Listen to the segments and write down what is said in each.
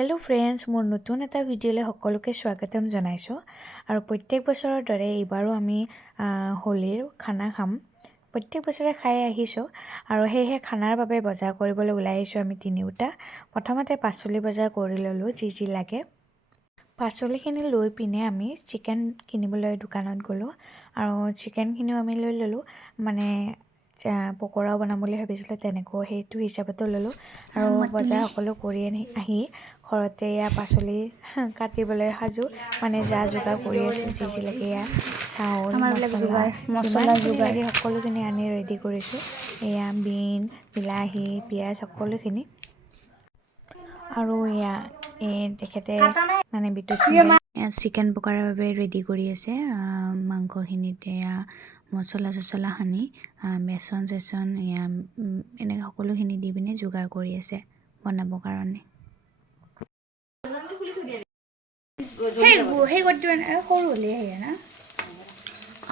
hello friends मोर नतुन एटा भिडिओले सकलोके स्वागतम जनाइছো আৰু প্ৰত্যেক বছৰৰ দৰে এইবাৰো আমি হোলিৰ খানা খাম প্ৰত্যেক বছৰে খাই আহিছো আৰু হেহে খানাৰ বাবে বজাৰ কৰিবলৈ ওলাই আহিছো আমি তিনিউটা প্ৰথমতে পাচলি বজাৰ কৰি ললো যি লাগে পাচলিখিনি লৈ পিনে আমি চিকেন কিনিবলৈ দোকানত গলো আৰু চিকেনখিনিও আমি লৈ ললো মানে পকৰা বনাবলৈ ভাবিছিলো তেনেকৈ হেতু হিচাপতে ললো আৰু বজাৰ সকলো কৰি আহি ঘৰতে পাচলি কাটিবলৈ হাজু মানে যা যোগাৰ কৰি আছো যি লাগে চাউল মছলা যোগাৰ সকলোখিনি আনি ৰেডি কৰিছো এয়া বিন বিলাহী পিয়াজ সকলোখিনি আৰু দেখতে মানে বিটুছি চিকেন পকৰাৰ বাবে ৰেডি কৰি আছে মাংসখিনিতে মছলা হানি বেসন এনে সকলোখিনি দি পিনে যোগাৰ কৰি আছে বনাবৰ কাৰণে সেই গটটো সৰু হলে না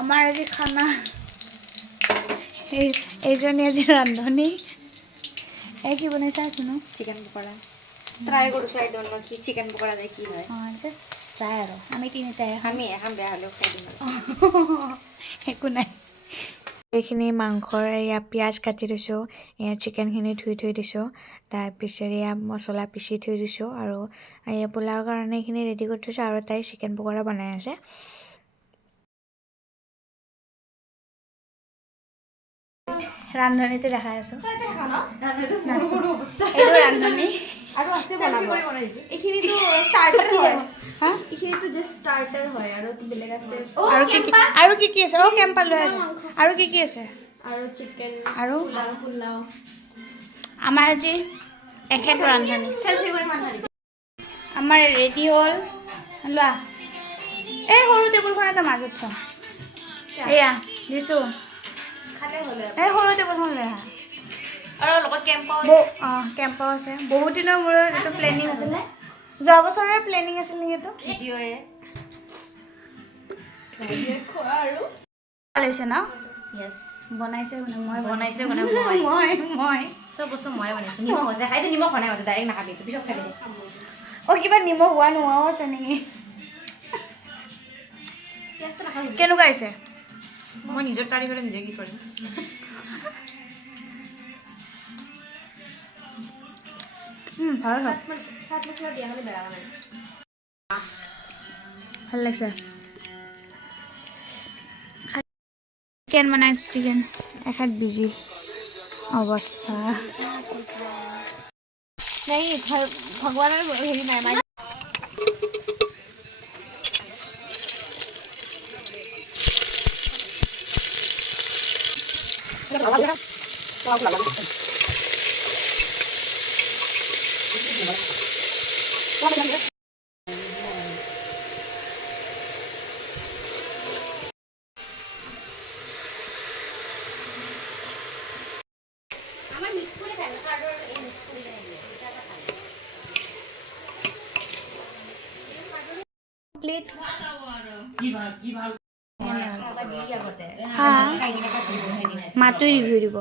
আমাৰ আজি খানা এইজনী আজি ৰান্ধনী কি বনাইছা শুনো চিকেন পকৰা ট্রাই করছো আই ডোন্ট নো কি চিকেন পকোড়া দে কি হয় জাস্ট ট্রাই আর আমি তিনিটাই আমি এখন বেয়া হলো খাই দিম একো নাই এইখিনি মাংসৰ পিয়াজ কাটি দিছো চিকেনখিনি ধুই দিছো তাৰ পিছৰে মছলা পিছি থৈ দিছো আৰু পোলাওৰ কাৰণে এইখিনি ৰেডি কৰি থৈছো আৰু তাই চিকেন পকোড়া বনাই আছে ৰান্ধনীটো দেখাই আছো ৰান্ধনী আৰু আছে বনাব এইখিনিটো স্টাৰ্টাৰ হয় এইখিনিটো জাস্ট স্টাৰ্টাৰ হয় আৰু বেলেগ আছে আৰু কি আছে কেম্পা লৈ আৰু কি আছে আৰু চিকেন আৰু পোলাও আমাৰ আজি এখেত ৰান্ধনী সেলফি কৰি মানহাৰি আমাৰ ৰেডি হল লোৱা সৰু টেবুলখন এটা মাজত থ এয়া দিছো খালে হলে সৰু টেবুলখন লৈ আহা আৰু লগত কেম্পাও আছে বহুত দিনৰ মূৰত এটা প্লেনিং আছিল যোৱা বছৰৰ প্লেনিং আছিল নেকি তো ভিডিঅ'য়ে খোৱা আৰু লৈছে না ইয়েস বনাইছে মই সব বস্তু মই বনাইছো নিমখ হৈছে খাইতো নিমখ হোৱা নাই মানে ডাইৰেক্ট নাখাবি তো পিছত খাই দে কিবা নিমখ হোৱা নোহোৱাও আছে নেকি কেনেকুৱা হৈছে মই নিজৰ তাৰিফৰে নিজে কি কৰিম ভাল মছলা দিয়া হলে বেয়া নাই ভাল লাগছে চিকেন বনাইছো চিকেন এখাদ বিজি অৱস্থা নাই ভগৱানৰ হেৰি নাই মাই মাতোই ৰিভিউ দিব